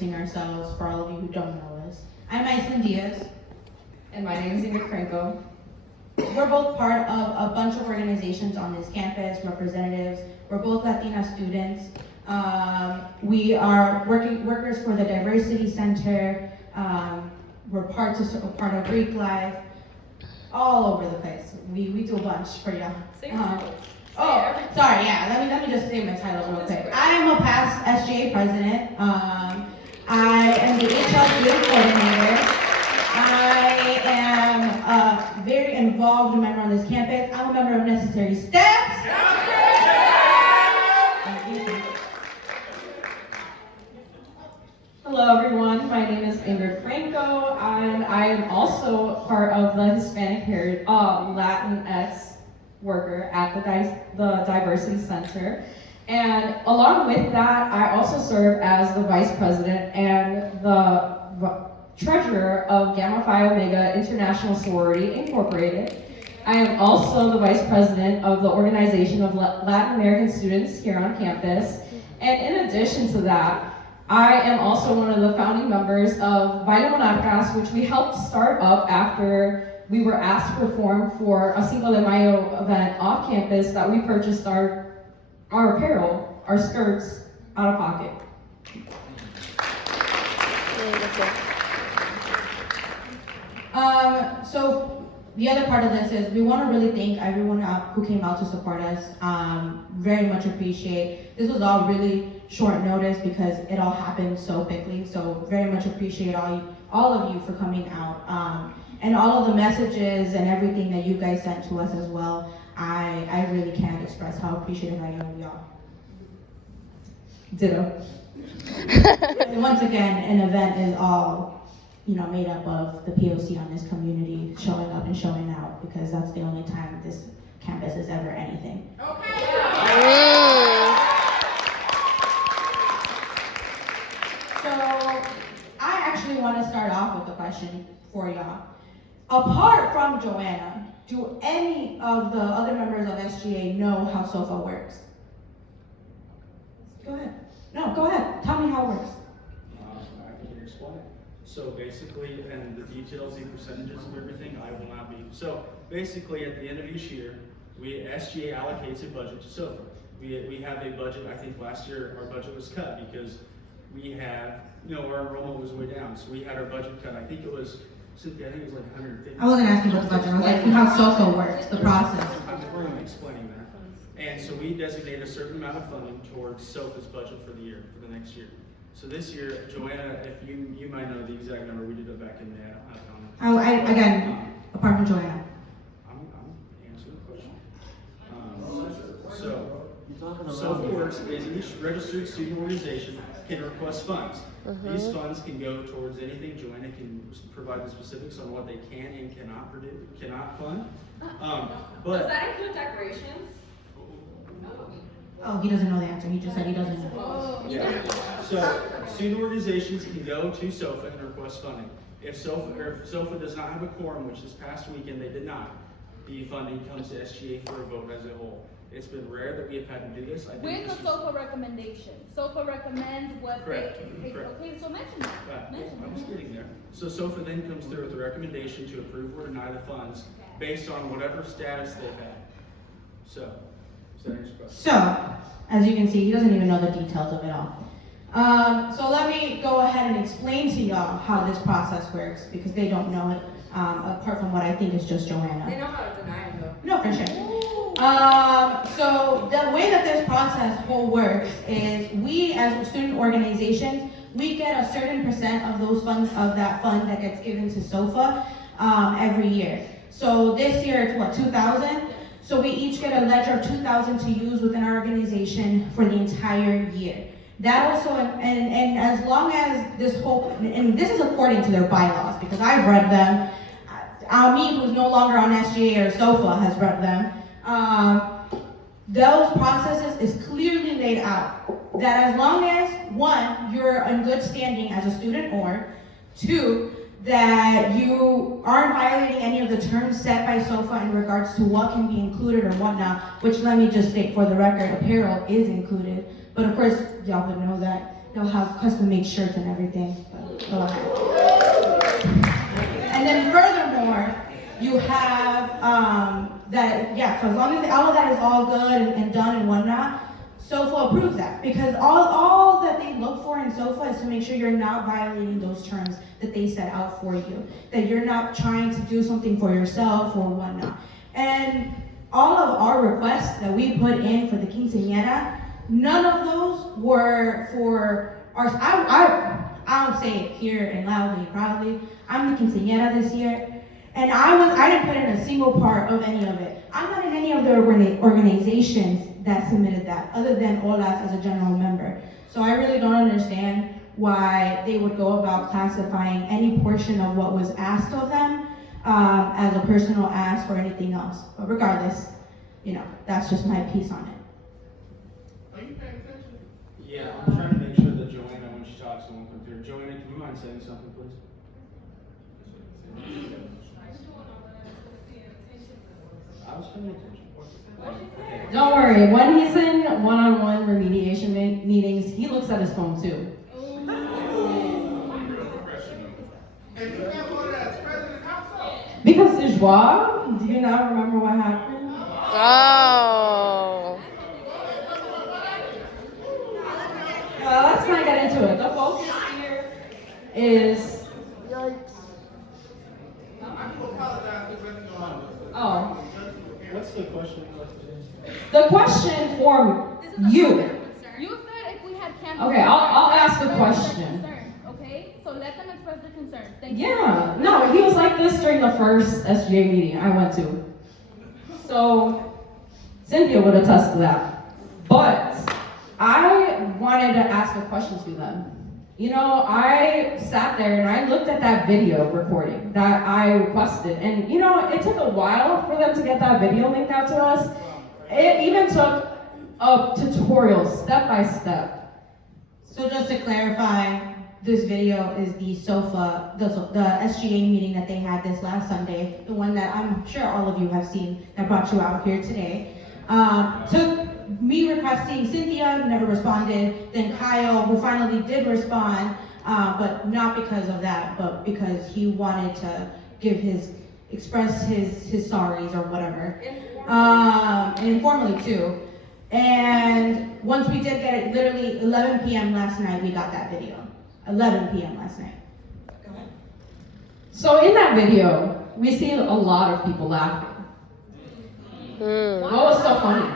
introducing ourselves for all of you who don't know us. I'm Iceland Diaz. And my name is Ingrid Franco. We're both part of a bunch of organizations on this campus, representatives. We're both Latina students. We are workers for the Diversity Center. We're part of Greek Life, all over the place. We do a bunch for you. Sorry, yeah, let me just say my title real quick. I am a past SGA president. I am the HL youth coordinator. I am a very involved member on this campus. I'm a member of Necessary Steps. Hello everyone, my name is Ingrid Franco, and I am also part of the Hispanic Heritage Latinx worker at the Diversity Center. And along with that, I also serve as the vice president and the treasurer of Gamma Phi Omega International Sorority Incorporated. I am also the vice president of the Organization of Latin American Students here on campus. And in addition to that, I am also one of the founding members of Baile Monarcas, which we helped start up after we were asked to perform for a Cinco de Mayo event off campus that we purchased our apparel, our skirts, out of pocket. So the other part of this is we want to really thank everyone who came out to support us. Very much appreciate. This was all really short notice because it all happened so quickly. So very much appreciate all of you for coming out. And all of the messages and everything that you guys sent to us as well. I really can't express how appreciative I am of y'all. Ditto. And once again, an event is all made up of the POC on this community showing up and showing out, because that's the only time this campus is ever anything. Okay. So I actually want to start off with a question for y'all. Apart from Joanna, do any of the other members of SGA know how SOFA works? Go ahead. No, go ahead. Tell me how it works. I can explain. So basically, and the details, the percentages of everything, I will not be. So basically, at the end of each year, SGA allocates a budget to SOFA. We have a budget. I think last year our budget was cut because we have, our enrollment was way down. So we had our budget cut. I think it was like 150. I wasn't asking about the budget. I was asking how SOFA works, the process. I'm explaining that. And so we designate a certain amount of funding towards SOFA's budget for the year, for the next year. So this year, Joanna, if you might know the exact number, we did it back in May. I don't know. Again, apart from Joanna. I'm answering the question. So SOFA works is each registered student organization can request funds. These funds can go towards anything. Joanna can provide the specifics on what they can and cannot fund. Does that include decorations? Oh, he doesn't know the answer. He just said he doesn't know. Yeah. So student organizations can go to SOFA and request funding. If SOFA does not have a quorum, which this past weekend they did not, the funding comes to SGA for a vote as a whole. It's been rare that we have had to do this. With the SOFA recommendation. SOFA recommends what Correct. they Correct. Okay, so mention that. I was getting there. So SOFA then comes through with a recommendation to approve or deny the funds based on whatever status they've had. So, does that answer your question? So, as you can see, he doesn't even know the details of it all. So let me go ahead and explain to y'all how this process works, because they don't know it, apart from what I think is just Joanna. They know how to deny it though. No, for sure. So the way that this process whole works is we, as student organizations, we get a certain percent of those funds, of that fund that gets given to SOFA every year. So this year it's what, 2,000? So we each get a ledger of 2,000 to use within our organization for the entire year. That also, and as long as this whole, and this is according to their bylaws, because I've read them. Ami, who's no longer on SGA or SOFA, has read them. Those processes is clearly laid out that as long as, one, you're in good standing as a student, or two, that you aren't violating any of the terms set by SOFA in regards to what can be included or whatnot, which let me just state for the record, apparel is included. But of course, y'all would know that they'll have custom-made shirts and everything. But go ahead. And then furthermore, you have so as long as all of that is all good and done and whatnot, SOFA approves that, because all that they look for in SOFA is to make sure you're not violating those terms that they set out for you, that you're not trying to do something for yourself or whatnot. And all of our requests that we put in for the quinceañera, none of those were for our, I'll say it here and loudly and proudly, I'm the quinceañera this year, and I didn't put in a single part of any of it. I'm not in any of the organizations that submitted that, other than Olaf as a general member. So I really don't understand why they would go about classifying any portion of what was asked of them as a personal ask or anything else. But regardless, that's just my piece on it. Are you paying attention? Yeah, I'm trying to make sure that Joanna, when she talks, won't compare. Joanna, can you mind saying something, please? I was paying attention. Don't worry, when he's in one-on-one remediation meetings, he looks at his phone too. And you got voted as president, how so? Because Joie, do you not remember what happened? Oh. Let's not get into it. The focus here is. I do apologize for letting you on. Oh. What's the question? The question for you. You said if we had campus. Okay, I'll ask the express their question. concerns, okay? So let them express their concerns. Thank you. Yeah, no, he was like this during the first SGA meeting I went to. So, Cynthia would attest to that. But, I wanted to ask a question to them. I sat there and I looked at that video recording that I requested. And, it took a while for them to get that video linked out to us. It even took a tutorial, step by step. So just to clarify, this video is the SOFA, the SGA meeting that they had this last Sunday, the one that I'm sure all of you have seen that brought you out here today. Took me requesting, Cynthia never responded, then Kyle, who finally did respond, but not because of that, but because he wanted to express his sorries or whatever. And informally too. And once we did get it, literally 11 p.m. last night, we got that video. 11 p.m. last night. Go ahead. So in that video, we see a lot of people laughing. What was so funny?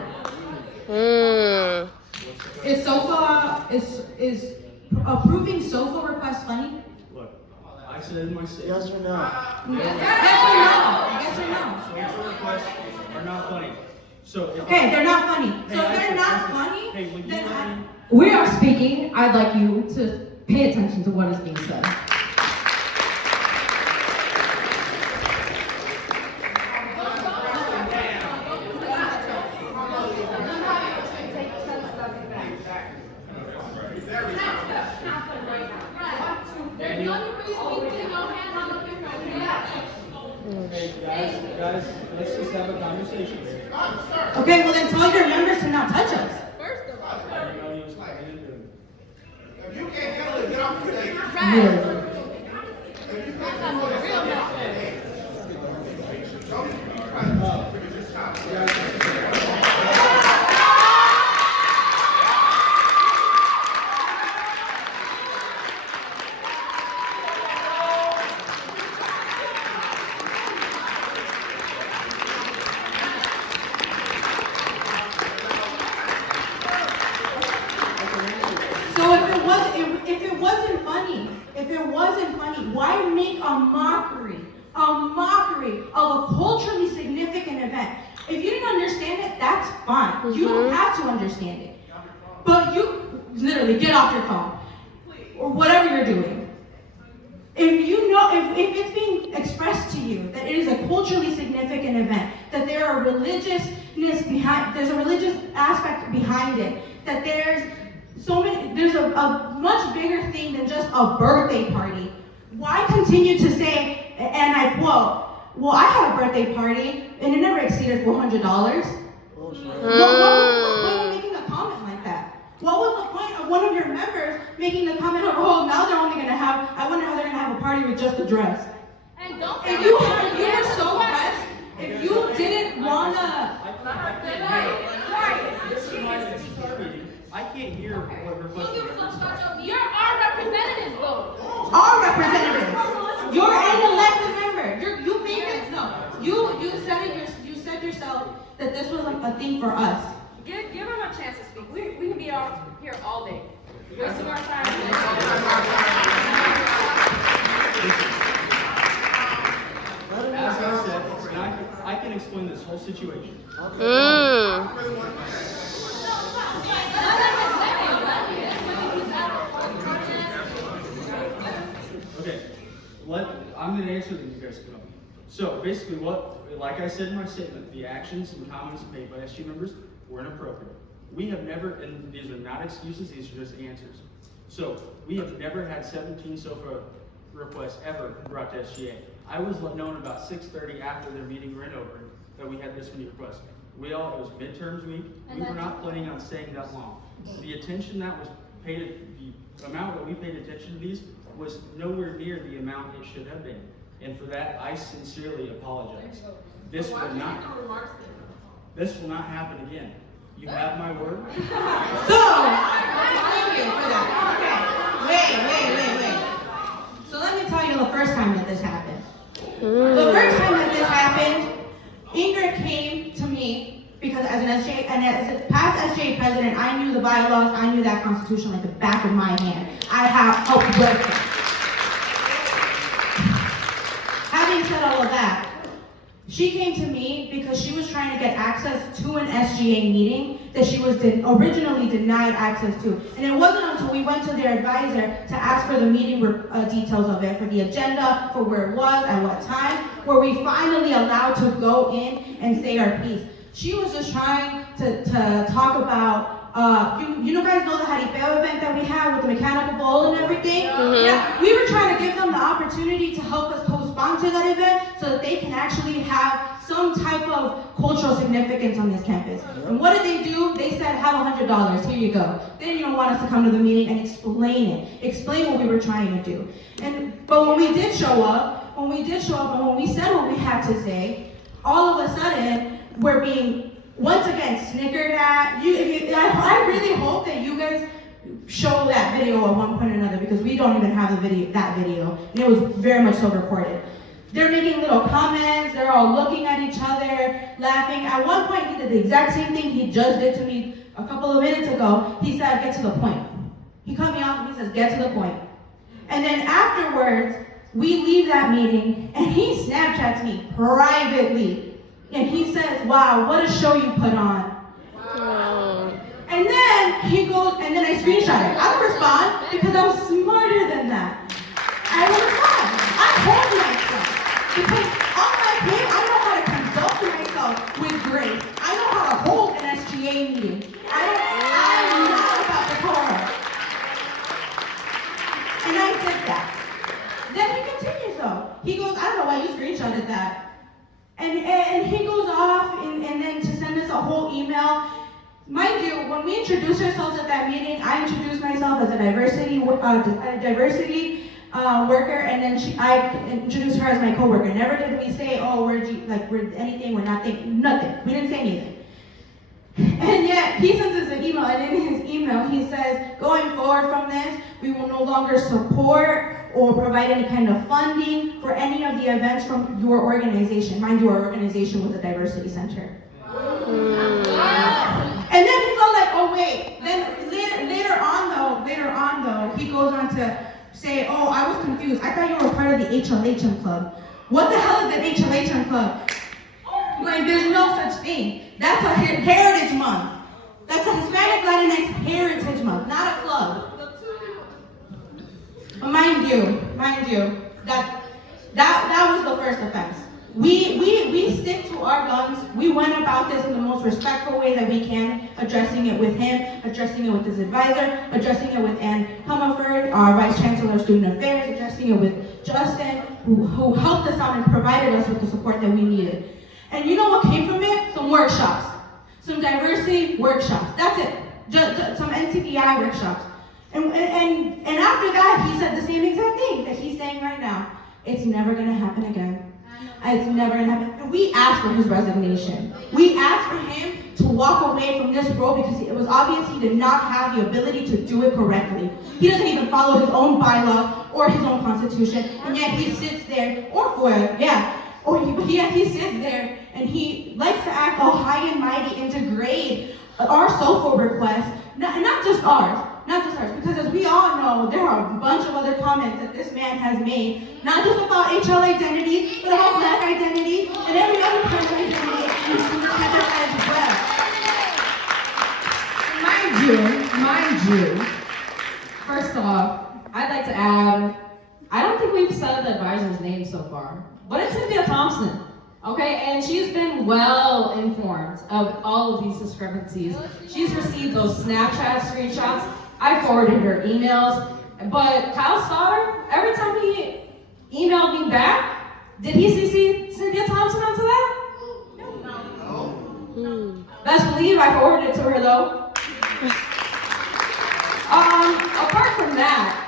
Is SOFA, is approving SOFA request funny? Look, I said in my statement. Yes or no? Yes or no? SOFA requests are not funny. So if Okay, they're not funny. So Hey, if they're not funny, Hey, will you then let me? We are speaking. I'd like you to pay attention to what is being said. There's no reason you put your hand on the microphone. Hey, guys, let's just have a conversation. okay, well then tell your members to not touch us. First of all. If you can't handle it, get off the stage. Literally. If you can't handle it, Real mess. So if it wasn't funny, why make a mockery of a culturally significant event? If you didn't understand it, that's fine. You don't have to understand it. But you literally get off your phone or whatever you're doing. If you know, if it's being expressed to you that it is a culturally significant event, that there are religiousness behind, there's a religious aspect behind it, that there's a much bigger thing than just a birthday party. Why continue to say, and I quote, well, I had a birthday party and it never exceeded $400. What's the point of making a comment like that? What was the point of one of your members making the comment of, oh, now they're only gonna have, I wonder how they're gonna have a party with just a dress. And don't If you were so pressed, if you didn't wanna, This is my meeting. I can't hear what her question is. You're our representatives, though. our representatives, you're an elected member, you make it, no, you said yourself that this was a thing for us. Give him a chance to speak. We can be here all day. Wasting our time. As I said, and I can explain this whole situation. Okay, I'm going to answer them. You guys can help me. So basically, like I said in my statement, the actions and comments made by SG members were inappropriate. We have never, and these are not excuses; these are just answers. So we have never had 17 SOFA requests ever brought to SGA. I was known about 6:30 after their meeting ran over that we had this many requests. It was midterms week. We were not planning on staying that long. The attention that was paid, the amount that we paid attention to these was nowhere near the amount it should have been. And for that, I sincerely apologize. This will not happen again. You have my word. So, thank you for that. Okay, wait. So let me tell you the first time that this happened. The first time that this happened, Ingrid came to me because as a past SGA president, I knew the bylaws, I knew that constitution like the back of my hand. I have helped break it. Having said all of that, she came to me because she was trying to get access to an SGA meeting that she was originally denied access to. And it wasn't until we went to their advisor to ask for the meeting details of it, for the agenda, for where it was, at what time, where we finally allowed to go in and say our piece. She was just trying to talk about, you guys know the Jaripeo event that we had with the mechanical bull and everything? Yeah, we were trying to give them the opportunity to help us co-sponsor that event so that they can actually have some type of cultural significance on this campus. And what did they do? They said, have $100, here you go. They didn't even want us to come to the meeting and explain what we were trying to do. But when we did show up, and when we said what we had to say, all of a sudden, we're being, once again, snickered at. I really hope that you guys show that video at one point or another because we don't even have that video, and it was very much so recorded. They're making little comments, they're all looking at each other, laughing. At one point, he did the exact same thing he just did to me a couple of minutes ago. He said, get to the point. He cut me off and he says, get to the point. And then afterwards, we leave that meeting, and he Snapchats me privately. And he says, wow, what a show you put on. Wow. And then he goes, and then I screenshot it. I don't respond because I'm smarter than that. I don't respond. I hold myself. Because on my plate, I know how to conduct myself with grace. I know how to hold an SGA meeting. I'm not about to Torah. And I did that. Then he continues though. He goes, I don't know why you screenshotted that. And he goes off and then to send us a whole email. Mind you, when we introduced ourselves at that meeting, I introduced myself as a diversity worker, and then I introduced her as my coworker. Never did we say, oh, we're anything, we're nothing, nothing. We didn't say anything. And yet, he sends us an email, and in his email, he says, going forward from this, we will no longer support or provide any kind of funding for any of the events from your organization. Mind you, our organization was a diversity center. And then he's all like, oh wait. Then later on though, he goes on to say, oh, I was confused. I thought you were part of the HLHM club. What the hell is an HLHM club? Like, there's no such thing. That's a heritage month. That's a Hispanic Latinx heritage month, not a club. But mind you, that was the first offense. We stick to our guns. We went about this in the most respectful way that we can, addressing it with him, addressing it with his advisor, addressing it with Ann Hummerford, our Vice Chancellor of Student Affairs, addressing it with Justin, who helped us out and provided us with the support that we needed. And you know what came from it? Some workshops. Some diversity workshops. That's it. just some NCBI workshops. And after that, he said the same exact thing that he's saying right now. It's never gonna happen again. It's never gonna happen. And we asked for his resignation. We asked for him to walk away from this role because it was obvious he did not have the ability to do it correctly. He doesn't even follow his own bylaws or his own constitution, and yet he sits there, he sits there and he likes to act all high and mighty and degrade our SOFO requests, not just ours, because as we all know, there are a bunch of other comments that this man has made, not just about HL identity, but about Black identity and every other kind of identity as well. Mind you, first off, I'd like to add, I don't think we've said the advisor's name so far, but it's Cynthia Thompson, okay? And she's been well informed of all of these discrepancies. She's received those Snapchat screenshots. I forwarded her emails, but Kyle Stoddard, every time he emailed me back, did he CC Cynthia Thompson onto that? No. Best believe I forwarded it to her though. Apart from that,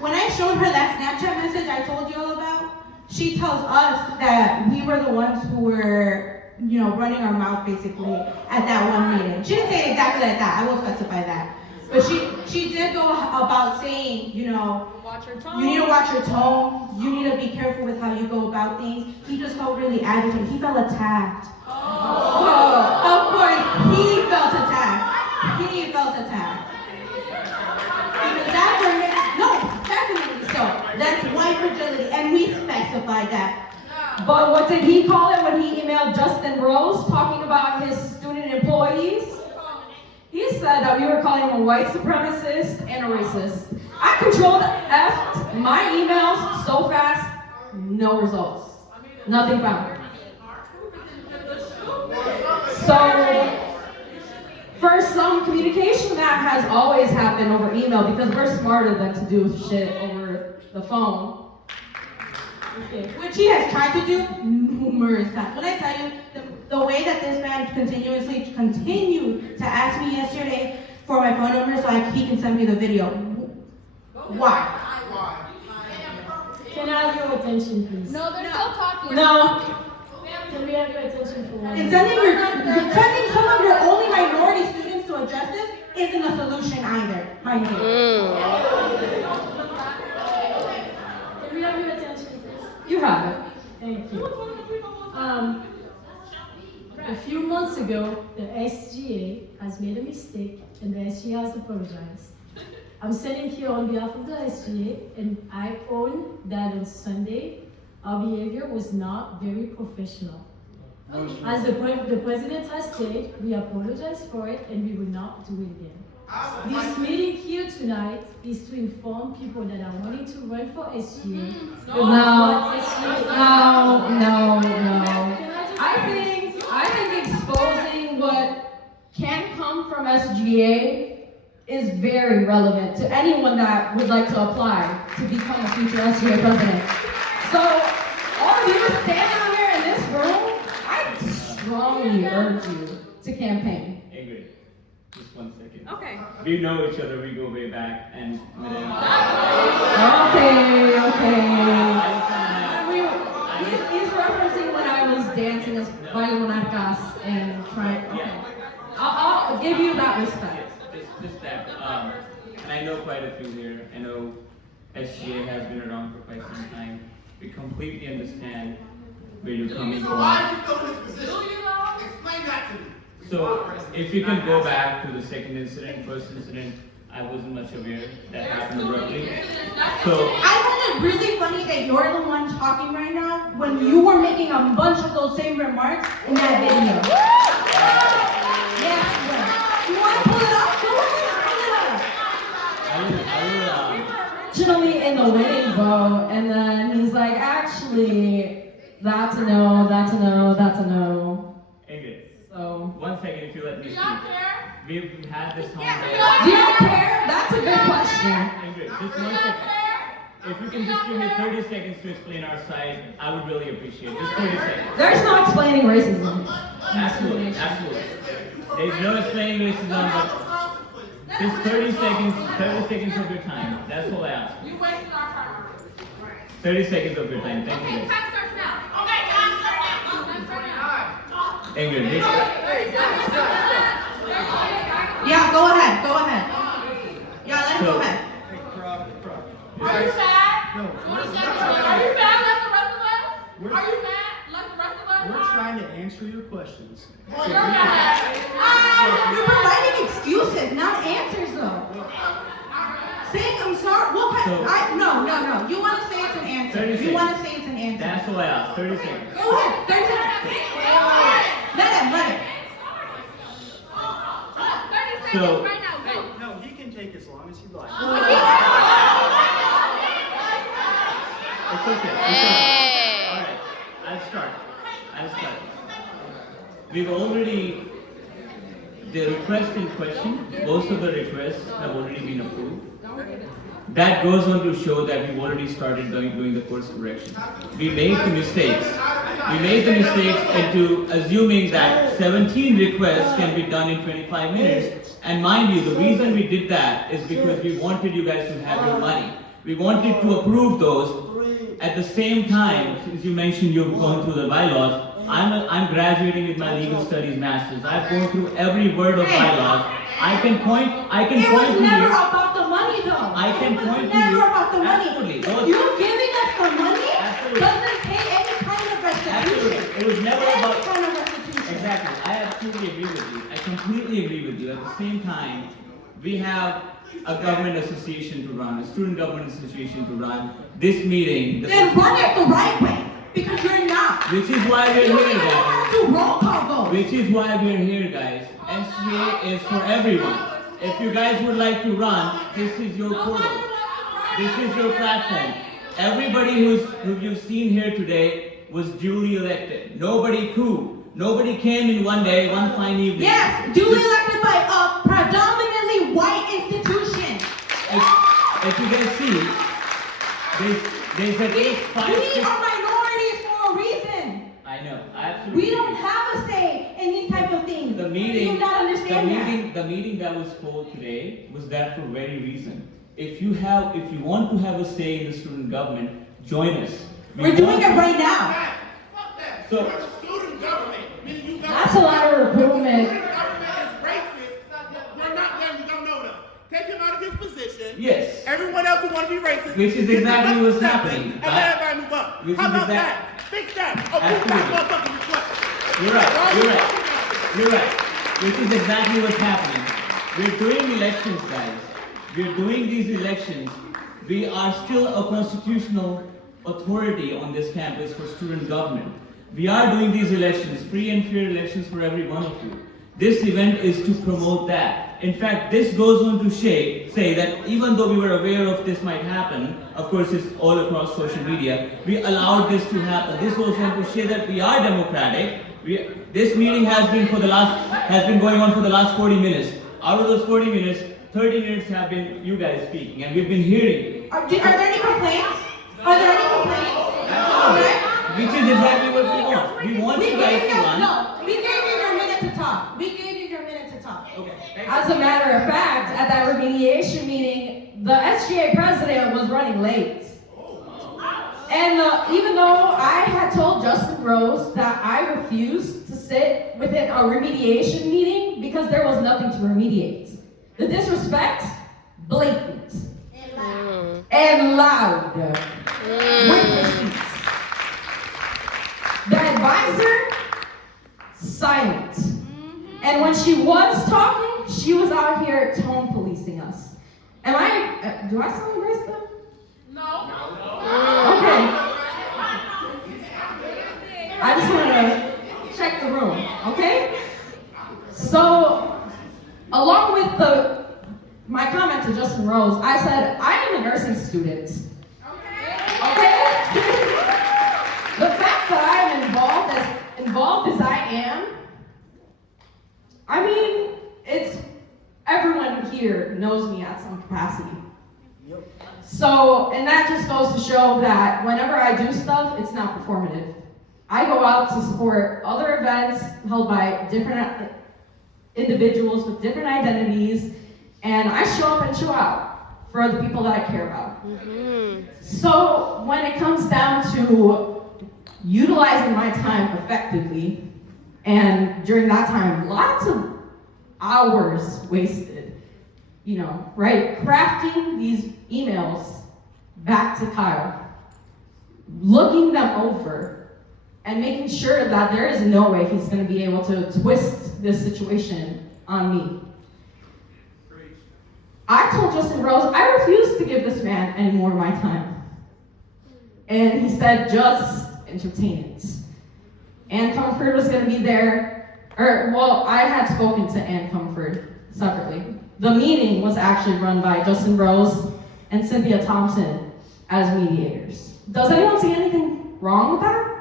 when I showed her that Snapchat message I told you all about, she tells us that we were the ones who were, running our mouth basically at that one meeting. She didn't say it exactly like that, I will specify that. But she did go about saying, Watch your tone. you need to watch your tone, you need to be careful with how you go about things. He just felt really agitated, he felt attacked. Of course, he felt attacked. Definitely so. That's white fragility, and we specified that. But what did he call it when he emailed Justin Rose talking about his student employees? He said that we were calling him a white supremacist and a racist. I controlled F my emails so fast, no results. Nothing found. So, for some communication that has always happened over email because we're smarter than to do shit over the phone. Which he has tried to do numerous times. When I tell you, the way that this man continued to ask me yesterday for my phone number so he can send me the video. Why? Can I have your attention, please? No, they're still talking. No. Can we have your attention for one And minute? sending some of your only minority students to a justice isn't a solution either, my name. Can we have your attention, please? You have it. Thank you. A few months ago, the SGA has made a mistake and the SGA has apologized. I'm standing here on behalf of the SGA and I own that on Sunday, our behavior was not very professional. As the president has said, we apologize for it and we will not do it again. This meeting here tonight is to inform people that are wanting to run for SGA. No. I think exposing what can come from SGA is very relevant to anyone that would like to apply to become a future SGA president. So, all of you standing out here in this room, I strongly urge you to campaign. Ingrid, just 1 second. Okay. We know each other, we go way back, and He's referencing when I was dancing as Bailonarcas and trying. Okay. I'll give you that respect. just that, and I know quite a few here. I know SGA has been around for quite some time. We completely understand where you're coming So from. why are you still in this position? Explain that to me. So, if you can go back to the second incident, first incident, I wasn't much aware that happened abruptly. So, I find it really funny that you're the one talking right now when you were making a bunch of those same remarks in that video. Yeah, you want to pull it up? Go ahead, pull it up. Originally in the wedding bow, and then he's like, actually, that's a no, that's a no, that's a no. Ingrid, So, 1 second if you let me speak. We've had this do you care? That's a good question. Ingrid, just 1 second. if you can just give me 30 seconds to explain our side, I would really appreciate it. Just 30 seconds. There's no explaining racism. Absolutely, absolutely. There's no explaining racism, but just 30 seconds of your time. That's all I ask. You wasting our time. 30 seconds of your time. Thank you Okay, guys. time starts now. Okay, time starts now. Time starts now. Ingrid, Yeah, go ahead, go ahead. Yeah, let him go ahead. Are you mad? No. Are you mad like the rest of us? We're- Are you mad like the rest of us? We're trying to answer your questions. So You're we- mad. You're providing excuses, not answers though. Saying I'm sorry, what kind, So- no. You wanna say it's an 30 answer. You seconds. wanna say it's an answer. That's all I ask. 30 seconds. Go ahead, 30 seconds. Let him. 30 So- seconds right now. Go. No, he can take as long as he'd like. It's okay. All right. I'll start. We've already, the request in question, most of the requests have already been approved. That goes on to show that we've already started doing the course correction. We made the mistakes. Into assuming that 17 requests can be done in 25 minutes. And mind you, the reason we did that is because we wanted you guys to have your money. We wanted to approve those. At the same time, since you mentioned you've gone through the bylaws, I'm graduating with my legal studies masters. I've gone through every word of bylaws. I can point It was to never you. about the money though. I can point to It was you. never about the money. Absolutely. You giving us the money Absolutely. doesn't pay any kind of Absolutely. restitution. It was never Any about. kind of restitution. Exactly. I absolutely agree with you. I completely agree with you. At the same time, we have a government association to run, a student government association to run. This meeting, Then run it the right way, because you're not. which is why we're You here, don't guys. have to roll call vote. Which is why we're here, guys. SGA is for everyone. If you guys would like to run, this is your portal. This is your platform. Everybody who you've seen here today was duly elected. Nobody coup. Nobody came in one day, one fine evening. Yes, duly elected by a predominantly white institution. If you guys see, there's at least five, We six. are minorities for a reason. I know, I absolutely. We don't agree. have a say in these type of things. The Do meeting, you not understand that? the meeting that was called today was that for very reason. If you want to have a say in the student government, join us. We're doing it right now. Fuck that. So- You're the student government. Meaning you got- That's a lot of recruitment. Student government is racist. We're not them. You don't know them. Take him out of his position. Yes. Everyone else who want to be racist. Which is get them exactly up what's to happening. something, And let everybody move up. Which How is about exact- that? Fix that. Oh, who's Absolutely. that motherfucker reflect? You're right. Which is exactly what's happening. We're doing elections, guys. We're doing these elections. We are still a constitutional authority on this campus for student government. We are doing these elections, free and fair elections for every one of you. This event is to promote that. In fact, this goes on to say that even though we were aware of this might happen, of course it's all across social media, we allowed this to happen. This goes on to say that we are democratic. This meeting has been going on for the last 40 minutes. Out of those 40 minutes, 30 minutes have been you guys speaking, and we've been hearing you. Are there any complaints? Are there any complaints? Absolutely. Which is exactly what we want. We want you guys to run. We gave you your minute to talk. Okay. Thank you. As a matter of fact, at that remediation meeting, the SGA president was running late. And even though I had told Justin Rose that I refused to sit within a remediation meeting because there was nothing to remediate. The disrespect, blatant. And loud. With receipts. The advisor, silent. And when she was talking, she was out here tone policing us. Do I sound racist? No. Okay. I just want to check the room, okay? So, along with my comment to Justin Rose, I said, I am a nursing student. Okay? The fact that I am involved as I am, I mean, it's everyone here knows me at some capacity. So, and that just goes to show that whenever I do stuff, it's not performative. I go out to support other events held by different individuals with different identities, and I show up and show out for the people that I care about. So when it comes down to utilizing my time effectively, and during that time, lots of hours wasted, right? Crafting these emails back to Kyle, looking them over, and making sure that there is no way he's going to be able to twist this situation on me. I told Justin Rose, I refuse to give this man any more of my time. And he said, just entertain it. Ann Comfort was going to be there, I had spoken to Ann Comfort separately. The meeting was actually run by Justin Rose and Cynthia Thompson as mediators. Does anyone see anything wrong with that?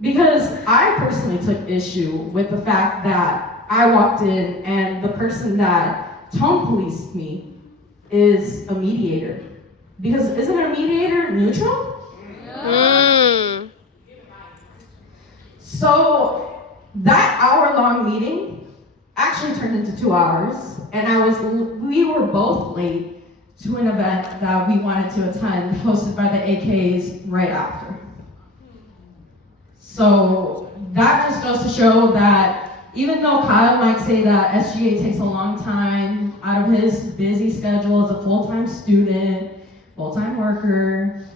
Because I personally took issue with the fact that I walked in and the person that tone policed me is a mediator. Because isn't a mediator neutral? So that hour-long meeting actually turned into 2 hours, and we were both late to an event that we wanted to attend, hosted by the AKs right after. So that just goes to show that even though Kyle might say that SGA takes a long time out of his busy schedule as a full-time student, full-time worker,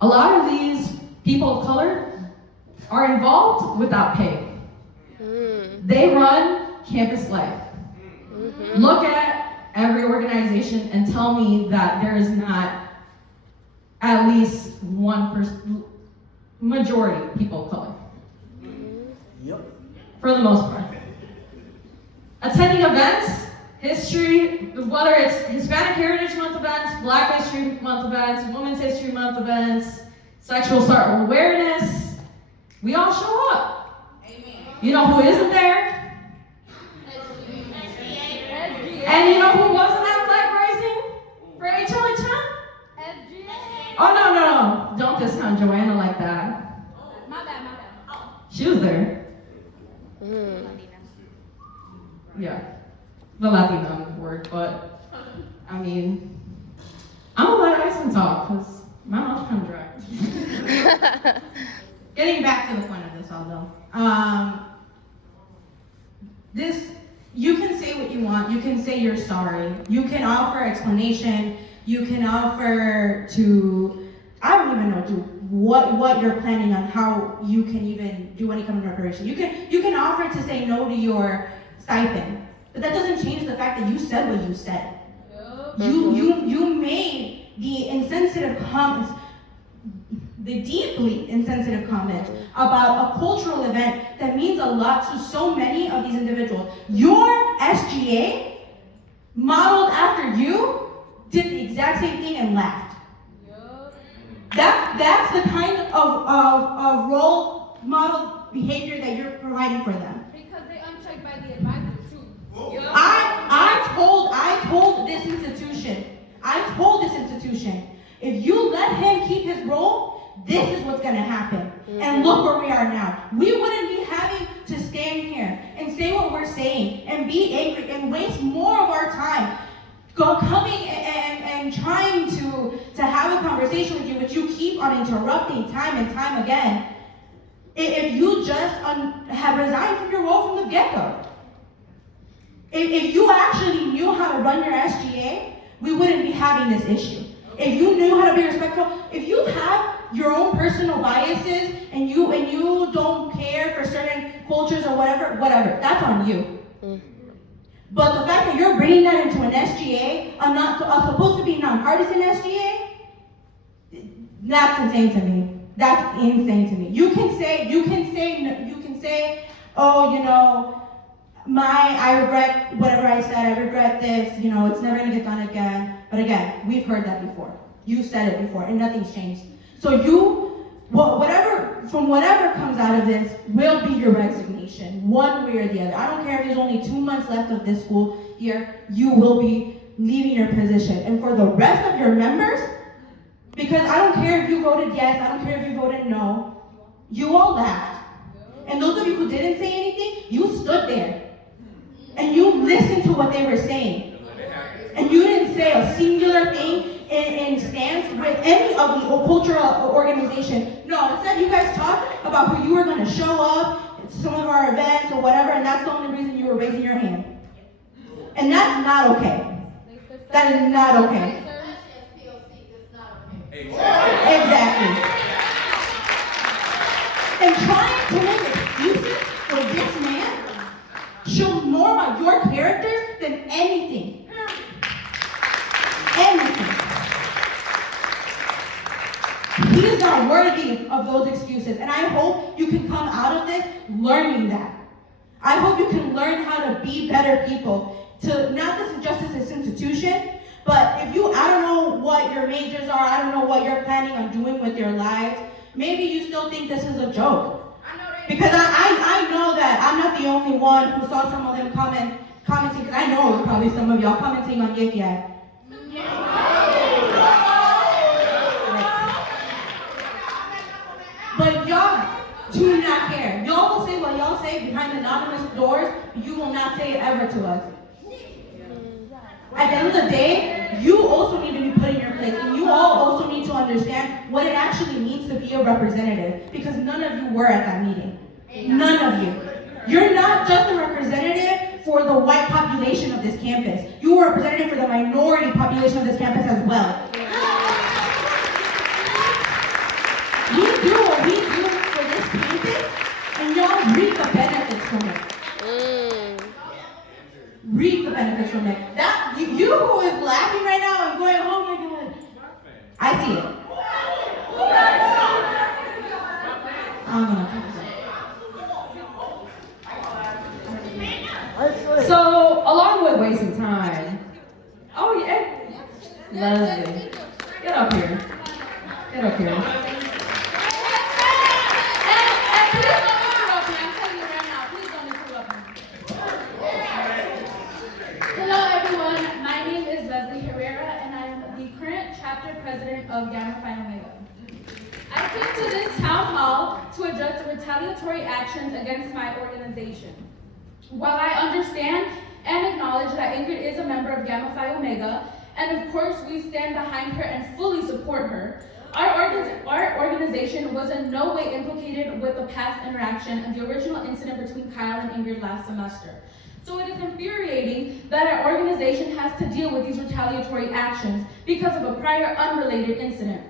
a lot of these people of color are involved without pay. They run campus life. Look at every organization and tell me that there is not at least one person, majority people of color. For the most part. Attending events, history, whether it's Hispanic Heritage Month events, Black History Month events, Women's History Month events, sexual assault awareness, we all show up. Amen. You know who isn't there? And you know who wasn't at flag raising for HLHM? Oh, no. Don't discount Joanna like that. My bad. She was there. Yeah. The Latina word, but I mean, I'm gonna let Ison talk because my mouth's kind of dry. Getting back to the point of this all though, you can say what you want, you can say you're sorry, you can offer explanation, you can offer to, I don't even know, what you're planning on, how you can even do any kind of reparation. You can offer to say no to your stipend, but that doesn't change the fact that you said what you said. You made the insensitive comments, the deeply insensitive comments about a cultural event that means a lot to so many of these individuals. Your SGA, modeled after you, did the exact same thing and laughed. That's the kind of role model behavior that you're providing for them. Because they unchecked by the advisor too. I told this institution, if you let him keep his role, this is what's gonna happen. And look where we are now. We wouldn't be having to stand here and say what we're saying and be angry and waste more of our time coming and trying to have a conversation with you, but you keep on interrupting time and time again. If you just have resigned from your role from the get-go. If you actually knew how to run your SGA, we wouldn't be having this issue. If you knew how to be respectful, if you have your own personal biases and you don't care for certain cultures or whatever, that's on you. But the fact that you're bringing that into an SGA, a supposed to be nonpartisan SGA, that's insane to me. That's insane to me. You can say, oh, you know, I regret whatever I said, I regret this, you know, it's never gonna get done again. But again, we've heard that before. You said it before and nothing's changed. So whatever from whatever comes out of this will be your resignation, one way or the other. I don't care if there's only 2 months left of this school year, you will be leaving your position. And for the rest of your members, because I don't care if you voted yes, I don't care if you voted no, you all laughed. And those of you who didn't say anything, you stood there. And you listened to what they were saying. And you didn't say a singular thing in stance with any of the cultural organization. No, instead you guys talked about who you were going to show up at some of our events or whatever, and that's the only reason you were raising your hand. And that's not okay. That is not okay. Exactly. And trying to make excuses for this man shows more about your character than anything. Anything. He is not worthy of those excuses. And I hope you can come out of this learning that. I hope you can learn how to be better people. To not just this institution, but if you, I don't know what your majors are, I don't know what you're planning on doing with your lives, maybe you still think this is a joke. Because I know that I'm not the only one who saw some of them commenting, because I know it was probably some of y'all commenting on Yek. But y'all do not care. Y'all will say what y'all say behind anonymous doors, but you will not say it ever to us. At the end of the day, you also need to be put in your place, and you all also need to understand what it actually means to be a representative, because none of you were at that meeting. None of you. You're not just a representative for the white population of this campus. You are a representative for the minority population of this campus as well. We do what we do for this campus, and y'all reap the benefits from it. Reap the benefits from it. That you who is laughing right now and going, oh my God, I see it. I'm gonna talk about it. So, along with wasting time, oh yeah, Leslie, get up here. Get up here. And please don't interrupt me. I'm telling you right now. Please don't interrupt me. Hello everyone, my name is Leslie Herrera and I am the current chapter president of Gamma Phi Omega. I came to this town hall to address the retaliatory actions against my organization. While I understand and acknowledge that Ingrid is a member of Gamma Phi Omega, and of course we stand behind her and fully support her, our organization was in no way implicated with the past interaction and the original incident between Kyle and Ingrid last semester. So it is infuriating that our organization has to deal with these retaliatory actions because of a prior unrelated incident.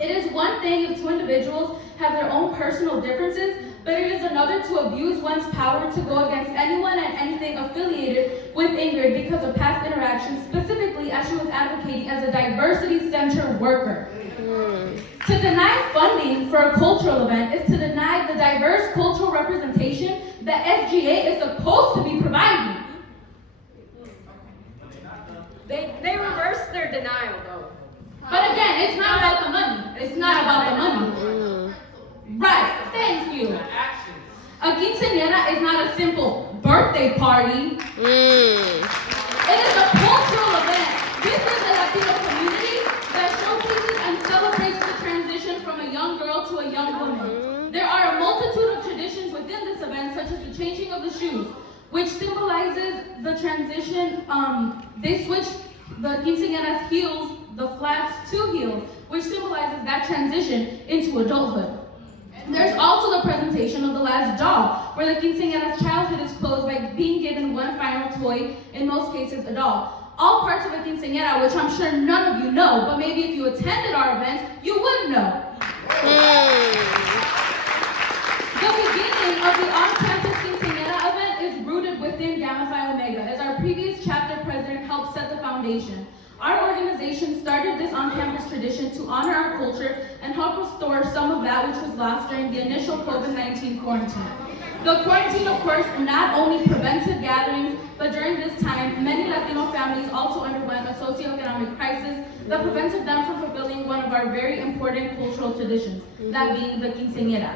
It is one thing if two individuals have their own personal differences, but it is another to abuse one's power to go against anyone and anything affiliated with Ingrid because of past interactions, specifically as she was advocating as a diversity center worker. To deny funding for a cultural event is to deny the diverse cultural representation that SGA is supposed to be providing. They reversed their denial though. But again, it's not about the money. It's not about the money. Right, thank you. A quinceañera is not a simple birthday party. It is a cultural event. This is a Latino community that showcases and celebrates the transition from a young girl to a young woman. There are a multitude of traditions within this event, such as the changing of the shoes, which symbolizes the transition. They switch the quinceañera's heels, the flats, to heels, which symbolizes that transition into adulthood. There's also the presentation of the last doll, where the quinceañera's childhood is closed by being given one final toy, in most cases a doll. All parts of a quinceañera, which I'm sure none of you know, but maybe if you attended our events, you would know. The beginning of the on-campus quinceañera event is rooted within Gamma Phi Omega, as our previous chapter president helped set the foundation. Our organization started this on-campus tradition to honor our culture and help restore some of that which was lost during the initial COVID-19 quarantine. The quarantine, of course, not only prevented gatherings, but during this time, many Latino families also underwent a socioeconomic crisis that prevented them from fulfilling one of our very important cultural traditions, that being the quinceañera.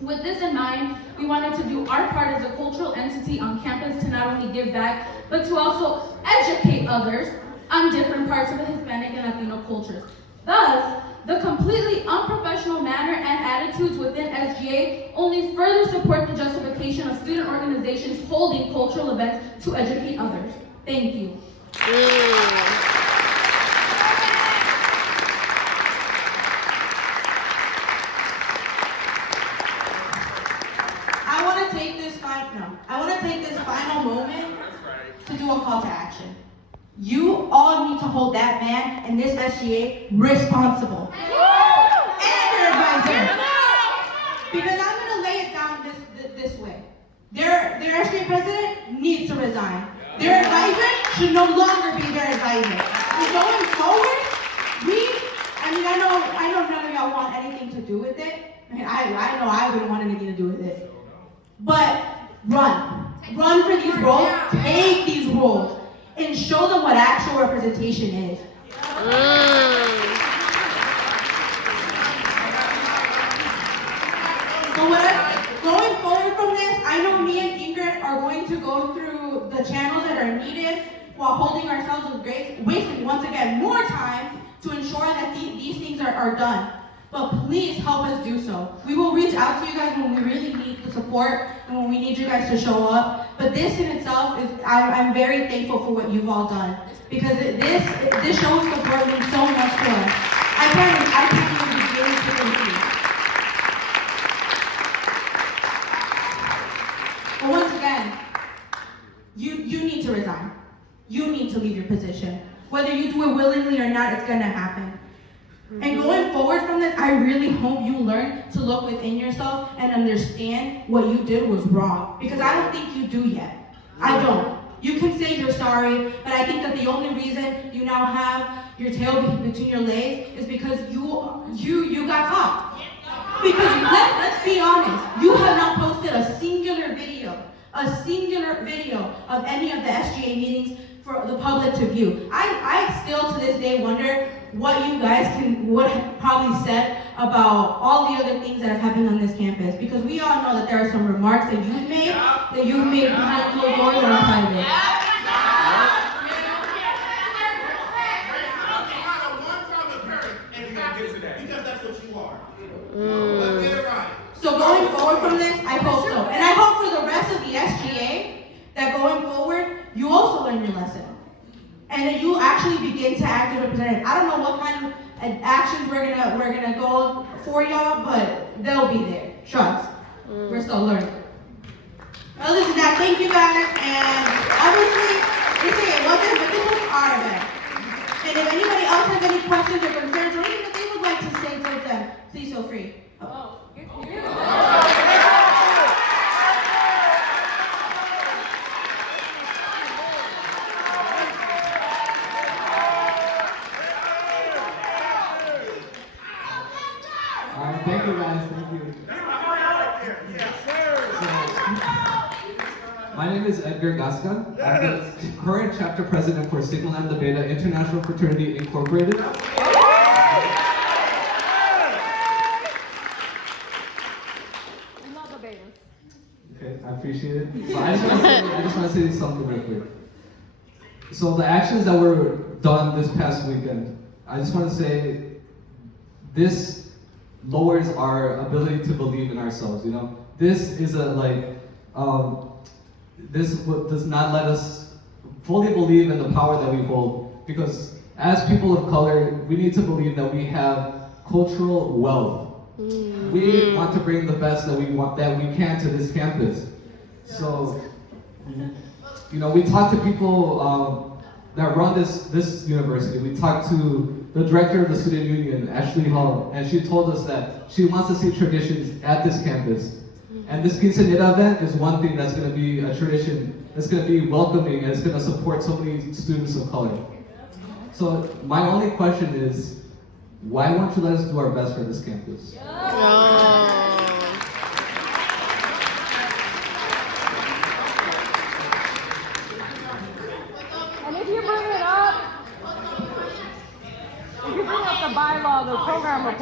With this in mind, we wanted to do our part as a cultural entity on campus to not only give back, but to also educate others on different parts of the Hispanic and Latino cultures. Thus, the completely unprofessional manner and attitudes within SGA only further support the justification of student organizations holding cultural events to educate others. Thank you. I want to take this final moment to do a call to action. You all need to hold that man and this SGA responsible. And their advisor. Because I'm going to lay it down this way. Their SGA president needs to resign. Their advisor should no longer be their advisor. And going forward, I know none of y'all want anything to do with it. I know I wouldn't want anything to do with it. But run for these roles, take these roles, and show them what actual representation is. So going forward from this, I know me and Ingrid are going to go through the channels that are needed while holding ourselves with grace, wasting once again more time to ensure that these things are done. But please help us do so. We will reach out to you guys when we really need the support and when we need you guys to show up. But this in itself is, I'm very thankful for what you've all done. Because this show of support means so much to us. I can't even begin to thank you. But once again, you need to resign. You need to leave your position. Whether you do it willingly or not, it's gonna happen. And going forward from this, I really hope you learn to look within yourself and understand what you did was wrong. Because I don't think you do yet. I don't. You can say you're sorry, but I think that the only reason you now have your tail between your legs is because you got caught. Because let's be honest, you have not posted a singular video of any of the SGA meetings for the public to view. I still to this day wonder what you guys would have probably said about all the other things that have happened on this campus, because we all know that there are some remarks that you've made behind closed doors that are private. Because that's what you are. Let's get it right. So going forward from this, I hope so. And I hope for the rest of the SGA that going forward, you also learn your lesson. And that you actually begin to act as a representative. I don't know what kind of actions we're gonna go for y'all, but they'll be there. Trust. We're still learning. Other than that, thank you guys. And obviously, it wasn't, but this was our event. And if anybody else has any questions or concerns or anything that they would like to say towards them, please feel free. Thank you guys, thank you. My name is Edgar Gasca. I'm the current chapter president for Sigma Lambda Beta International Fraternity Incorporated. Okay, I appreciate it. So I just want to say something real quick. So the actions that were done this past weekend, I just want to say this lowers our ability to believe in ourselves, you know? This is this does not let us fully believe in the power that we hold, because as people of color, we need to believe that we have cultural wealth. We want to bring the best that we can to this campus. So, you know, we talk to people that run this university. We talked to the director of the student union, Ashley Hall, and she told us that she wants to see traditions at this campus. And this quinceañera event is one thing that's going to be a tradition, that's going to be welcoming, and it's going to support so many students of color. So my only question is, why won't you let us do our best for this campus?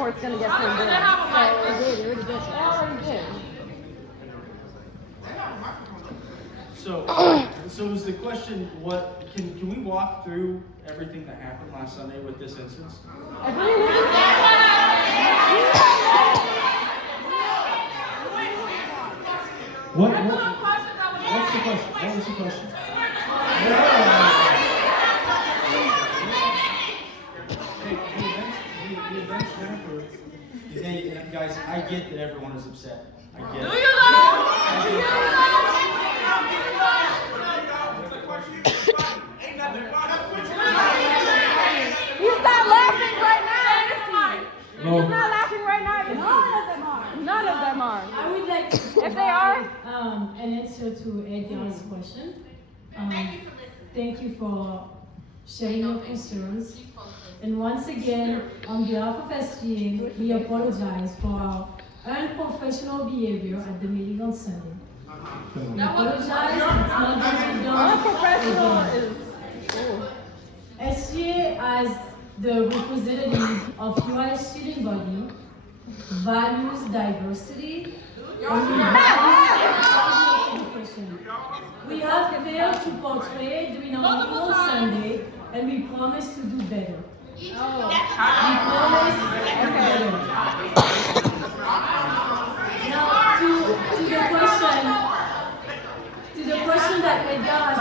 report's gonna get turned in. So it already did. It already did. So is the question, what, can we walk through everything that happened last Sunday with this instance? What's the question? What was the question? The event's been approved. Hey, guys, I get that everyone is upset. I get it. He's not laughing right now, is he? No. He's not laughing right now, is he? None of them are. None of them are. I would like to If they are, an answer to Edgar's question. Thank you for sharing your concerns. And once again, on behalf of SGA, we apologize for our unprofessional behavior at the meeting on Sunday. We apologize, it's not going to be done unprofessional again. is. SGA, as the representative of UIS student body, values diversity and we value education. We have failed to portray during our meeting on Sunday, and we promise to do better. We promise to do better. Now, to the question that Edgar has